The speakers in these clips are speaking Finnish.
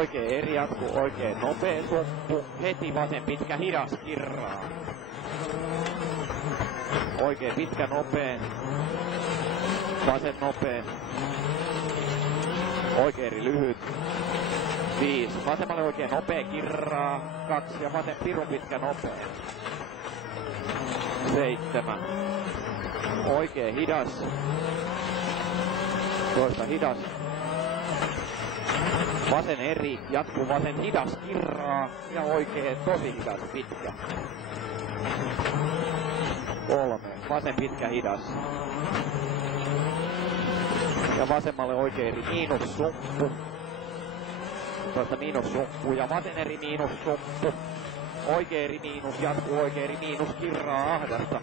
Oikein eri jatkuu, oikein nopea sumppu, heti vasen pitkä hidas kirraa. Oikein pitkä nopeen, vasen nopeen, oikein eri lyhyt. 5, vasemmalle oikein nopea kirraa, 2 ja vasen pirun pitkä nopea. 7, oikein hidas, toista hidas. Vasen eri, jatkuu vasen hidas kirraa ja oikein tosi hidas pitkä. 3, vasen pitkä hidas. Ja vasemmalle oikein eri miinus sumppu. Toista miinus sumppu ja vasen eri miinus sumppu. Oikein eri miinus, jatkuu oikein eri miinus kirraa ahdasta.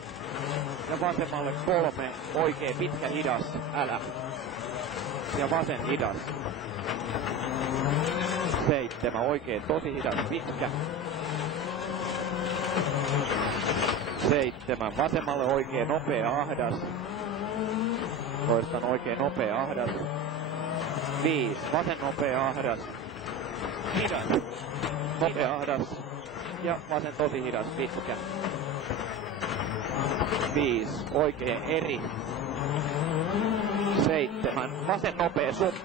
Ja vasemmalle 3, oikein pitkä hidas, älä. Ja vasen hidas. 7, oikein tosi hidas pitkä. 7, vasemmalle oikein nopea ahdas. Toistan oikein nopea ahdas. 5, vasen nopea ahdas. Hidas, nopea ahdas. Ja vasen tosi hidas pitkä. 5, oikein eri. 7, vasen nopea sumppu.